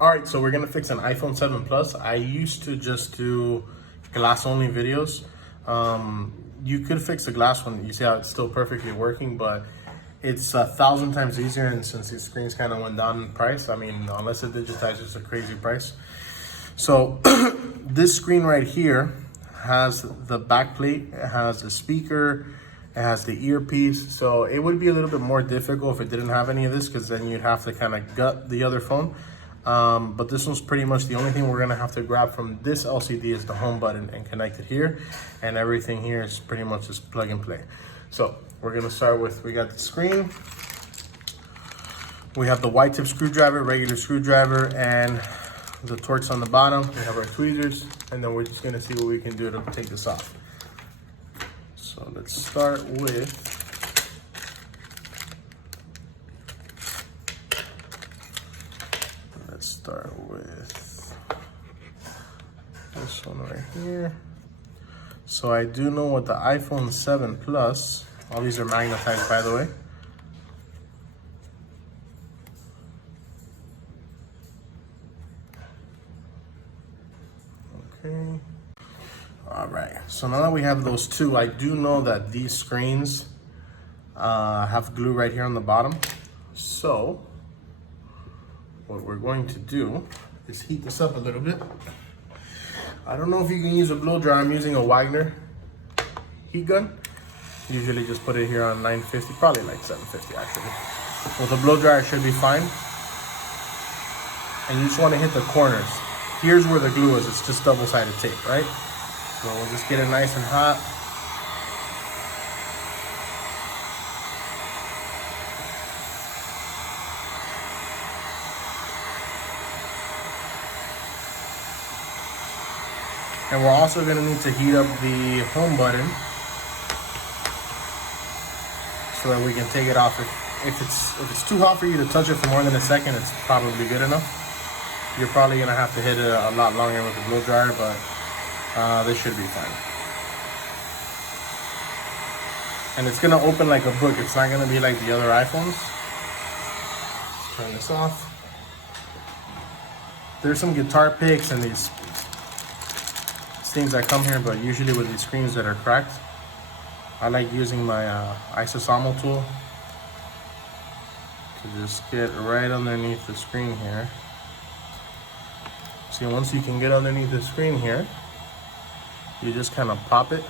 All right, so we're gonna fix an iPhone 7 Plus. I used to just do glass only videos. You could fix the glass one. You see how it's still perfectly working, but it's 1,000 times easier. And since the screens kind of went down in price, I mean, unless it digitizes a crazy price. So this screen right here has the back plate, it has the speaker, it has the earpiece. So it would be a little bit more difficult if it didn't have any of this, because then you'd have to kind of gut the other phone. But this one's pretty much the only thing we're gonna have to grab from this LCD is the home button and connect it here. And everything here is pretty much just plug and play. So we're gonna start with, we got the screen. We have the white tip screwdriver, regular screwdriver, and the Torx on the bottom. We have our tweezers, and then we're just gonna see what we can do to take this off. So let's start with, this one right here. So I do know with the iPhone 7 Plus, all these are magnetized, by the way. Okay. All right, so now that we have those two, I do know that these screens have glue right here on the bottom. So what we're going to do is heat this up a little bit. I don't know if you can use a blow dryer. I'm using a Wagner heat gun. Usually just put it here on 950, probably like 750 actually. With a blow dryer should be fine. And you just want to hit the corners. Here's where the glue is. It's just double-sided tape, right? So we'll just get it nice and hot. And we're also gonna need to heat up the home button so that we can take it off. If it's too hot for you to touch it for more than a second, it's probably good enough. You're probably gonna have to hit it a lot longer with the blow dryer, but this should be fine. And it's gonna open like a book. It's not gonna be like the other iPhones. Let's turn this off. There's some guitar picks and these things that come here, but usually with these screens that are cracked, I like using my isosomal tool to just get right underneath the screen here. See, once you can get underneath the screen here, you just kind of pop it,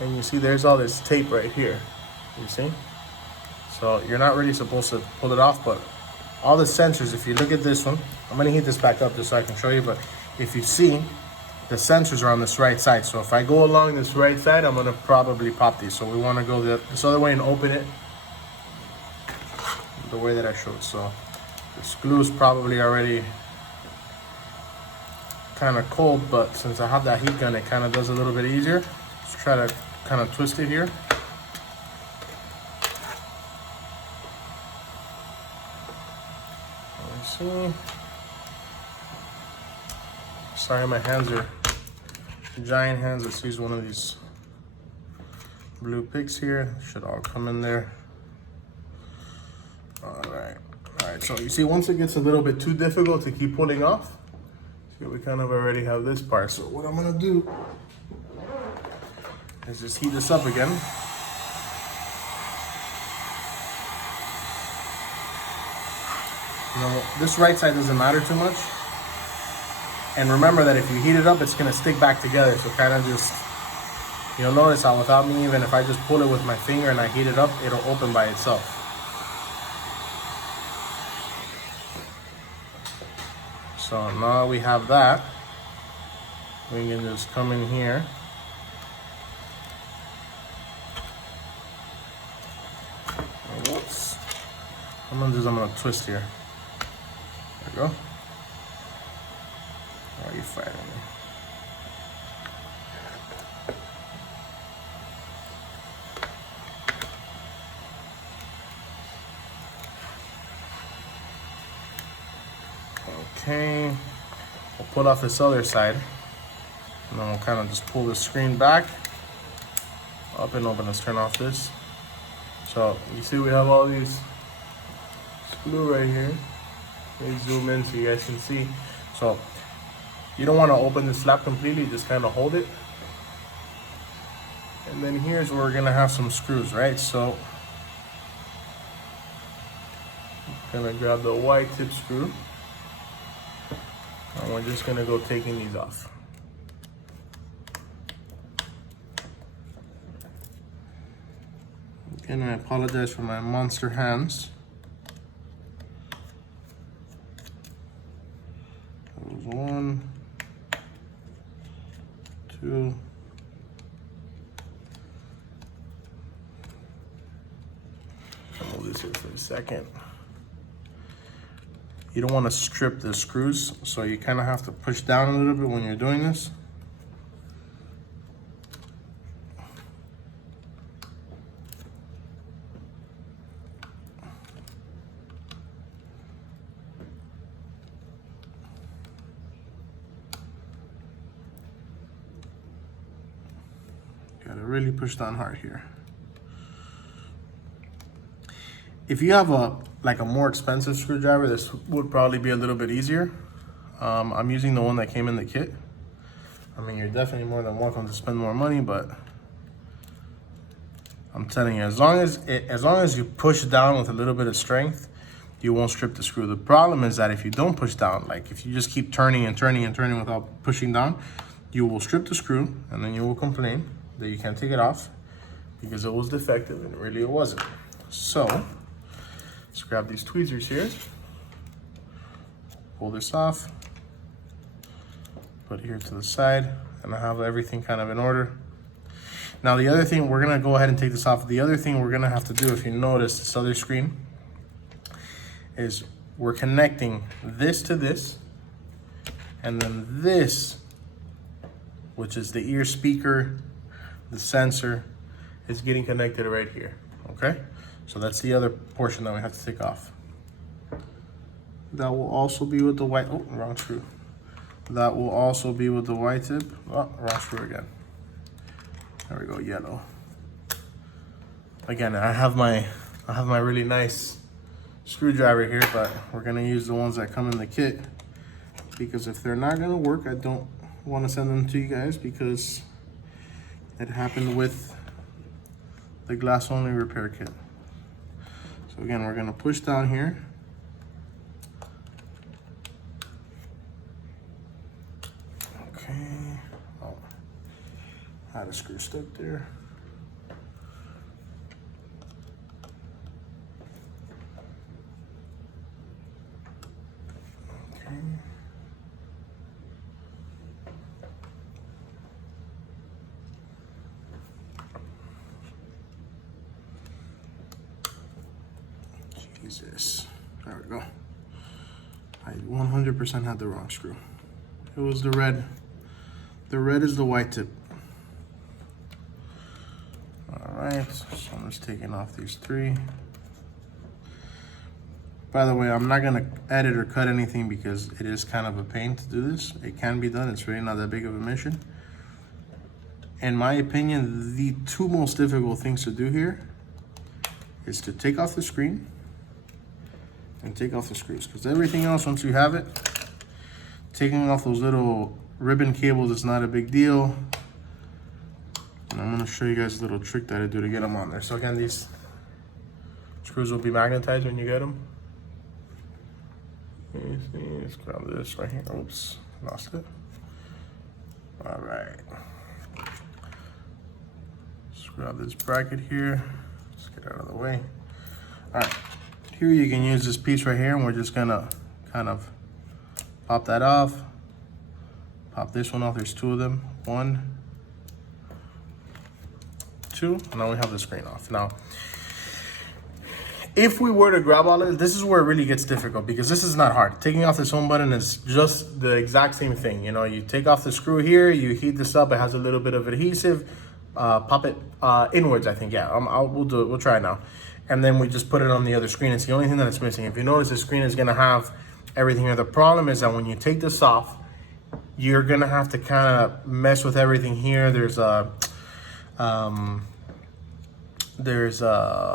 and you see there's all this tape right here, you see? So you're not really supposed to pull it off, but all the sensors, if you look at this one, I'm gonna heat this back up just so I can show you, but if you see, the sensors are on this right side. So if I go along this right side, I'm gonna probably pop these. So we wanna go this other way and open it the way that I showed. So this glue is probably already kind of cold, but since I have that heat gun, it kind of does a little bit easier. Let's try to kind of twist it here. Let me see. Sorry, my hands are giant hands. Let's use one of these blue picks here. Should all come in there. All right. So you see, once it gets a little bit too difficult to keep pulling off, see, we kind of already have this part. So what I'm gonna do is just heat this up again. Now, this right side doesn't matter too much. And remember that if you heat it up, it's gonna stick back together. So kind of just, you'll notice how without me, even if I just pull it with my finger and I heat it up, it'll open by itself. So now we have that, we can just come in here. Whoops. I'm gonna twist here. There we go. Are you fighting me? Okay, we'll pull off this other side, and then we'll kind of just pull the screen back, up and open. Let's turn off this. So you see we have all these glue right here. Let me zoom in so you guys can see. So you don't want to open the slab completely, just kind of hold it. And then here's where we're gonna have some screws, right? So I'm gonna grab the white tip screw, and we're just gonna go taking these off. Again, I apologize for my monster hands. That was 1, 2. I'll move this here for a second. You don't want to strip the screws, so you kind of have to push down a little bit when you're doing this. Gotta really push down hard here. If you have a more expensive screwdriver, this would probably be a little bit easier. I'm using the one that came in the kit. I mean, you're definitely more than welcome to spend more money, but I'm telling you, as long as you push down with a little bit of strength, you won't strip the screw. The problem is that if you don't push down, like if you just keep turning and turning and turning without pushing down, you will strip the screw, and then you will complain that you can't take it off because it was defective, and really it wasn't. So let's grab these tweezers here, pull this off, put it here to the side, and I have everything kind of in order. Now the other thing, we're gonna go ahead and take this off. The other thing we're gonna have to do, if you notice this other screen, is we're connecting this to this, and then this, which is the ear speaker, the sensor, is getting connected right here, okay? So that's the other portion that we have to take off. That will also be with the white, oh, wrong screw. That will also be with the white tip. Oh, wrong screw again. There we go, yellow. Again, I have my really nice screwdriver here, but we're gonna use the ones that come in the kit, because if they're not gonna work, I don't want to send them to you guys, because it happened with the glass only repair kit. So again, we're gonna push down here. Okay. Oh, I had a screw stuck there. Okay. Jesus, there we go. I 100% had the wrong screw. It was the red. The red is the white tip. All right, so I'm just taking off these 3. By the way, I'm not gonna edit or cut anything because it is kind of a pain to do this. It can be done, it's really not that big of a mission. In my opinion, the 2 most difficult things to do here is to take off the screen and take off the screws, because everything else, once you have it, taking off those little ribbon cables is not a big deal. And I'm gonna show you guys a little trick that I do to get them on there. So again, these screws will be magnetized when you get them. Let's grab this right here. Oops, lost it. All right. Let's grab this bracket here. Let's get out of the way. All right. Here you can use this piece right here, and we're just gonna kind of pop that off. Pop this one off. There's 2 of them. 1, 2. And now we have the screen off. Now, if we were to grab all of it, this is where it really gets difficult, because this is not hard. Taking off this home button is just the exact same thing. You know, you take off the screw here, you heat this up. It has a little bit of adhesive. Pop it inwards, I think. Yeah, we'll do it. We'll try it now. And then we just put it on the other screen. It's the only thing that it's missing. If you notice, the screen is gonna have everything here. The problem is that when you take this off, you're gonna have to kind of mess with everything here. There's a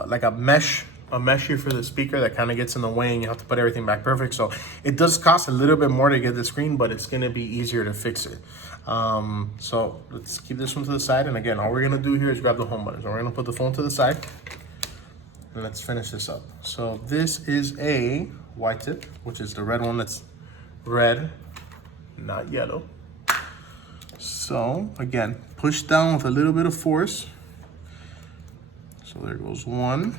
like a mesh a mesh here for the speaker that kind of gets in the way and you have to put everything back perfect. So it does cost a little bit more to get the screen, but it's gonna be easier to fix it. So let's keep this one to the side. And again, all we're gonna do here is grab the home button. So we're gonna put the phone to the side and let's finish this up. So this is a white tip, which is the red one that's red, not yellow. So again, push down with a little bit of force. So there goes 1,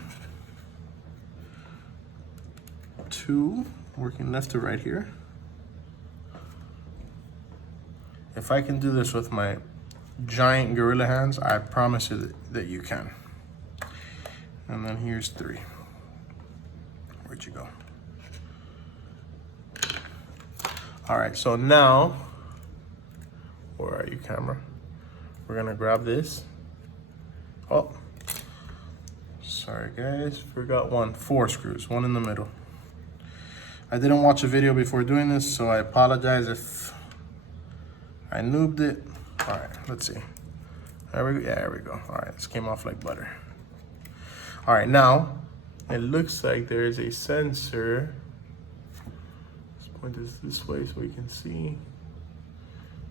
2, working left to right here. If I can do this with my giant gorilla hands, I promise you that you can. And then here's 3. Where'd you go? All right, so now, where are you, camera? We're gonna grab this. Oh, sorry guys, forgot 4 screws, 1 in the middle. I didn't watch a video before doing this, so I apologize if I noobed it. All right, let's see. There we go, yeah, there we go. All right, this came off like butter. All right, now, it looks like there is a sensor. Let's point this way so we can see.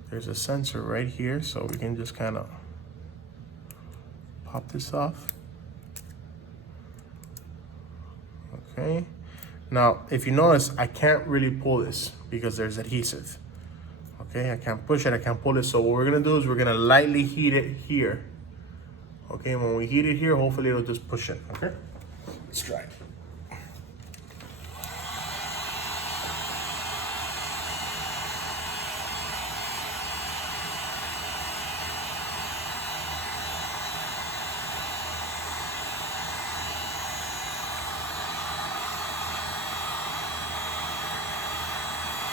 There's a sensor right here, so we can just kind of pop this off. Okay. Now, if you notice, I can't really pull this because there's adhesive. Okay, I can't push it, I can't pull it. So what we're gonna do is we're gonna lightly heat it here. Okay, when we heat it here, hopefully it'll just push it, okay? Let's try it.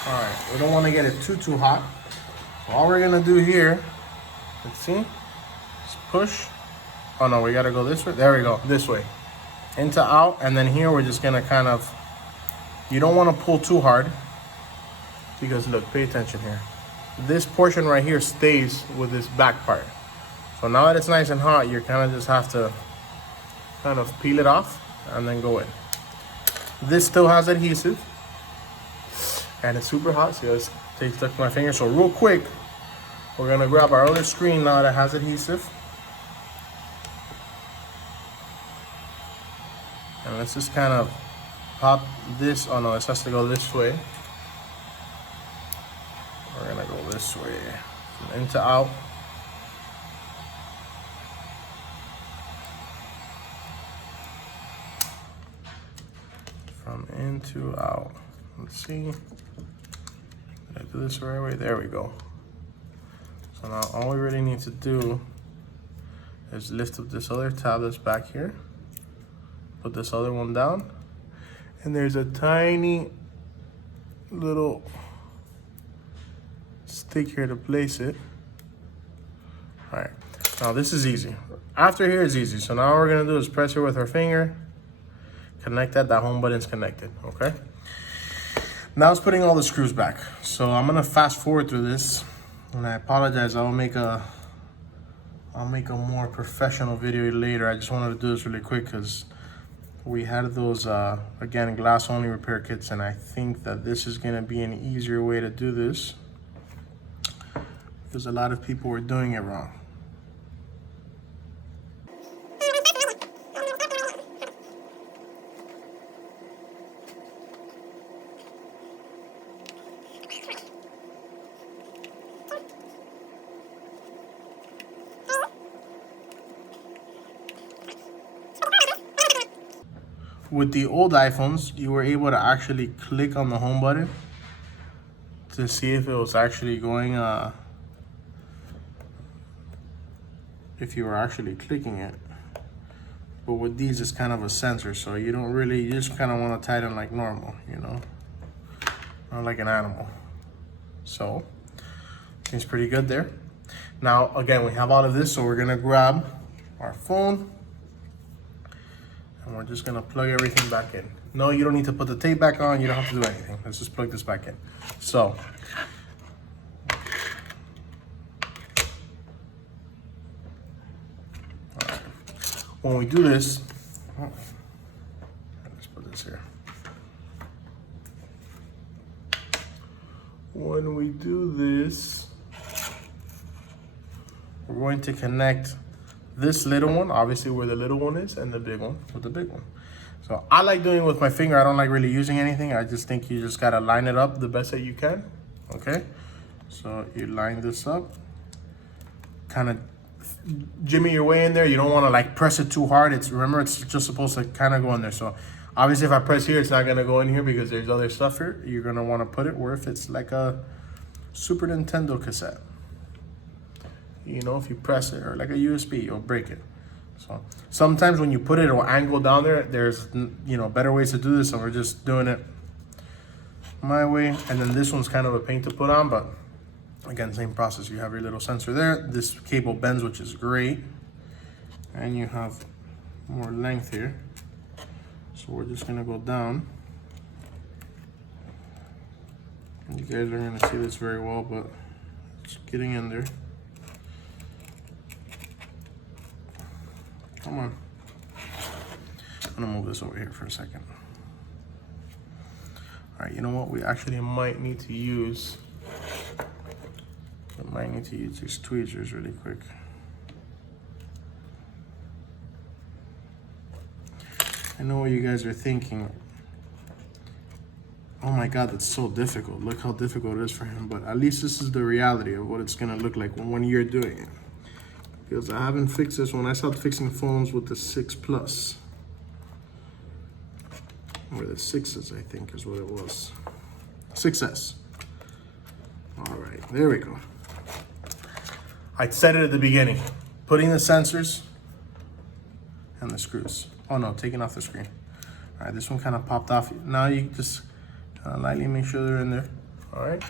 All right, we don't want to get it too hot. So all we're gonna do here, let's see, is push. Oh no, we gotta go this way. There we go, this way. Into out, and then here we're just gonna kind of, you don't want to pull too hard because look, pay attention here. This portion right here stays with this back part. So now that it's nice and hot, you kind of just have to kind of peel it off and then go in. This still has adhesive. And it's super hot, so let's take stuck to my finger. So real quick, we're gonna grab our other screen now that has adhesive. And let's just kind of pop this, oh no, this has to go this way. We're gonna go this way, from in to out. From in to out. Let's see. Did I do this the right way? There we go. So now all we really need to do is lift up this other tab that's back here. Put this other one down. And there's a tiny little stick here to place it. All right, now this is easy. After here is easy. So now all we're gonna do is press here with our finger. Connect that home button's connected, okay? Now it's putting all the screws back. So I'm gonna fast forward through this, and I apologize. I'll make a more professional video later. I just wanted to do this really quick because we had those again glass only repair kits, and I think that this is gonna be an easier way to do this because a lot of people were doing it wrong. With the old iPhones, you were able to actually click on the home button to see if it was actually going, if you were actually clicking it. But with these, it's kind of a sensor, so you don't really, you just kind of want to tighten like normal, you know, not like an animal. So, seems pretty good there. Now, again, we have all of this, so we're gonna grab our phone, and we're just gonna plug everything back in. No, you don't need to put the tape back on. You don't have to do anything. Let's just plug this back in. So, all right. When we do this, process here. When we do this, we're going to connect this little one, obviously where the little one is, and the big one with the big one. So I like doing it with my finger. I don't like really using anything. I just think you just gotta line it up the best that you can, okay? So you line this up, kind of jimmy your way in there. You don't wanna like press it too hard. Remember, it's just supposed to kind of go in there. So obviously if I press here, it's not gonna go in here because there's other stuff here. You're gonna wanna put it where if it's like a Super Nintendo cassette. You know, if you press it, or like a USB, you'll break it. So sometimes when you put it, it'll angle down there. There's, you know, better ways to do this, and we're just doing it my way. And then this one's kind of a pain to put on, but again, same process. You have your little sensor there. This cable bends, which is great. And you have more length here. So we're just gonna go down. You guys are gonna see this very well, but it's getting in there. Come on. I'm gonna move this over here for a second. All right, you know what? We actually might need to use these tweezers really quick. I know what you guys are thinking. Oh my God, that's so difficult. Look how difficult it is for him, but at least this is the reality of what it's gonna look like when you're doing it. Because I haven't fixed this one. I stopped fixing phones with the 6 Plus. Or the 6s, I think is what it was. 6S. All right, there we go. I said it at the beginning. Putting the sensors and the screws. Oh no, taking off the screen. All right, this one kind of popped off. Now you just lightly make sure they're in there. All right,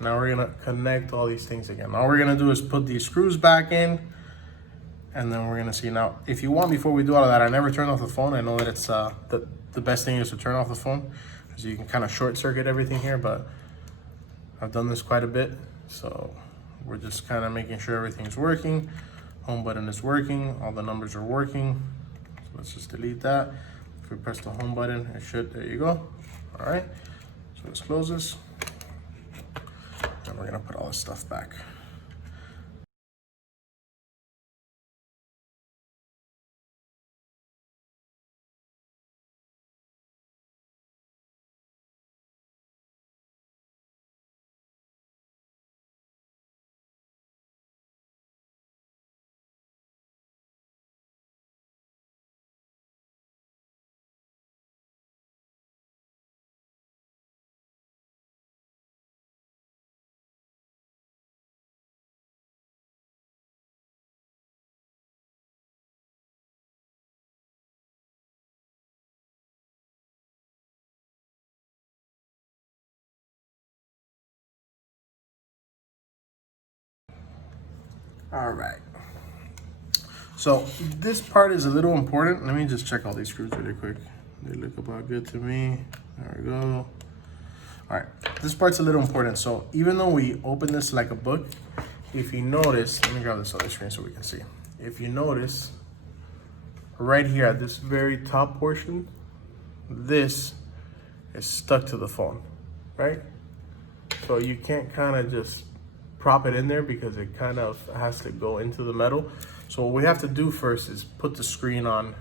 now we're gonna connect all these things again. All we're gonna do is put these screws back in, and then we're gonna see. Now, if you want, before we do all of that, I never turn off the phone. I know that it's the best thing is to turn off the phone, because you can kind of short circuit everything here, but I've done this quite a bit. So we're just kind of making sure everything's working. Home button is working, all the numbers are working. So let's just delete that. If we press the home button, it should, there you go. All right, so let's close this. And we're gonna put all this stuff back. All right. So this part is a little important. Let me just check all these screws really quick. They look about good to me. There we go. All right, this part's a little important. So even though we open this like a book, if you notice, let me grab this other screen so we can see. If you notice, right here at this very top portion, this is stuck to the phone, right? So you can't kind of just prop it in there because it kind of has to go into the metal. So what we have to do first is put the screen on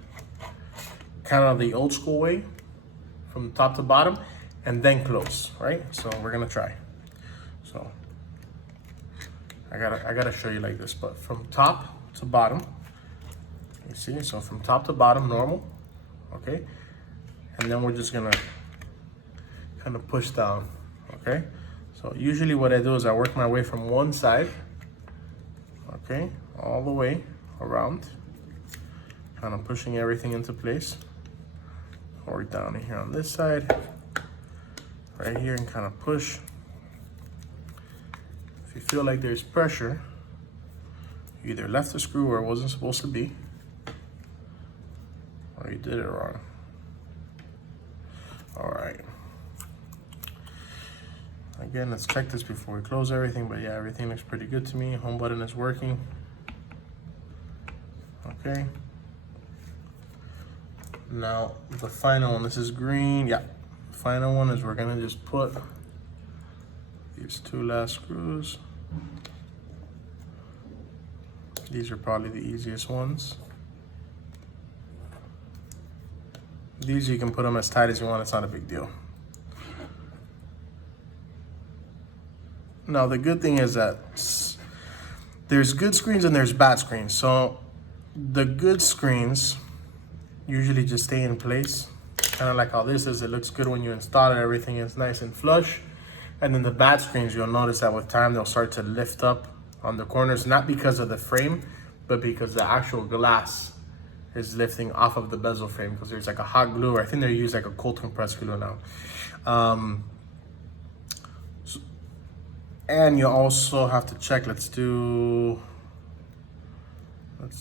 kind of the old school way, from top to bottom, and then close, right? So we're gonna try. So I gotta show you like this, but from top to bottom, you see? So from top to bottom, normal, okay? And then we're just gonna kind of push down, okay? So usually what I do is I work my way from one side, okay, all the way around, kind of pushing everything into place. Or down here on this side, right here, and kind of push. If you feel like there's pressure, you either left the screw where it wasn't supposed to be, or you did it wrong. All right. Again, let's check this before we close everything, but yeah, everything looks pretty good to me. Home button is working. Okay. Now the final one, this is green. Yeah, the final one is we're gonna just put these two last screws. These are probably the easiest ones. These you can put them as tight as you want, it's not a big deal. Now the good thing is that there's good screens and there's bad screens. So the good screens usually just stay in place, kind of like how this is. It looks good when you install it, everything is nice and flush. And then the bad screens, you'll notice that with time they'll start to lift up on the corners, not because of the frame, but because the actual glass is lifting off of the bezel frame, because there's like a hot glue, or I think they use like a cold compressed glue now. And you also have to check, let's do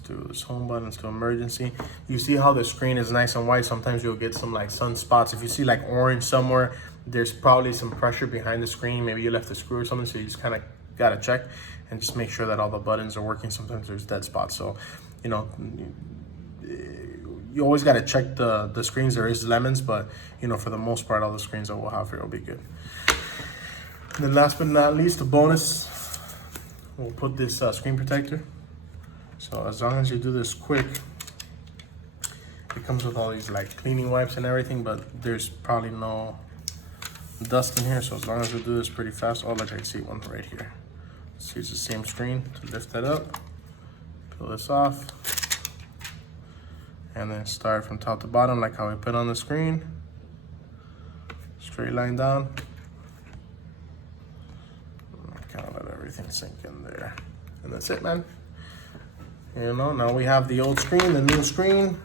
this home button, let's do emergency. You see how the screen is nice and white? Sometimes you'll get some like sunspots. If you see like orange somewhere, there's probably some pressure behind the screen. Maybe you left a screw or something, so you just kind of gotta check and just make sure that all the buttons are working. Sometimes there's dead spots, so you know, you always gotta check the screens. There is lemons, but you know, for the most part, all the screens that we'll have here will be good. And then last but not least, the bonus, we'll put this screen protector. So as long as you do this quick, it comes with all these like cleaning wipes and everything, but there's probably no dust in here. So as long as we do this pretty fast, oh look, I see one right here. Let's use the same screen to lift that up, peel this off, and then start from top to bottom like how we put on the screen. Straight line down. Kind of let everything sink in there. And that's it, man. You know, now we have the old screen, the new screen,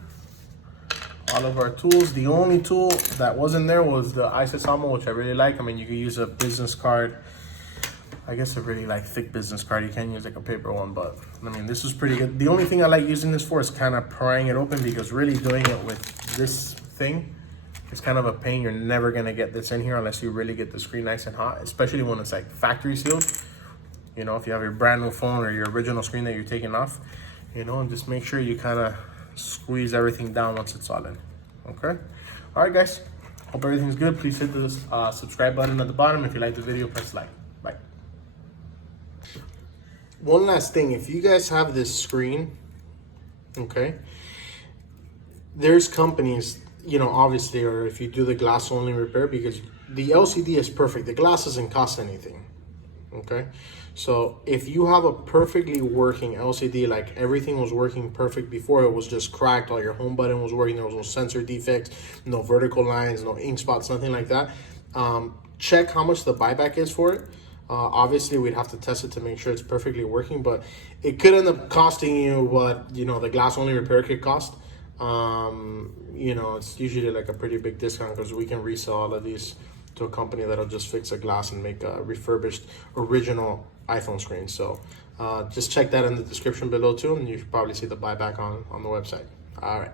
all of our tools. The only tool that wasn't there was the isosamo, which I really like. I mean, you could use a business card. I guess a really like thick business card. You can't use like a paper one, but I mean, this is pretty good. The only thing I like using this for is kind of prying it open, because really doing it with this thing, it's kind of a pain. You're never gonna get this in here unless you really get the screen nice and hot, especially when it's like factory sealed. You know, if you have your brand new phone or your original screen that you're taking off, you know, and just make sure you kind of squeeze everything down once it's all in. Okay. All right, guys. Hope everything's good. Please hit the subscribe button at the bottom. If you like the video, press like. Bye. One last thing. If you guys have this screen, okay, there's companies, you know, obviously, or if you do the glass only repair, because the LCD is perfect. The glass doesn't cost anything. Okay. So if you have a perfectly working LCD, like everything was working perfect before, it was just cracked, all your home button was working, there was no sensor defects, no vertical lines, no ink spots, nothing like that, check how much the buyback is for it. Obviously we'd have to test it to make sure it's perfectly working, but it could end up costing you what, you know, the glass only repair could cost. You know, it's usually like a pretty big discount, because we can resell all of these to a company that'll just fix a glass and make a refurbished original iPhone screen. So just check that in the description below too, and you should probably see the buyback on the website. All right.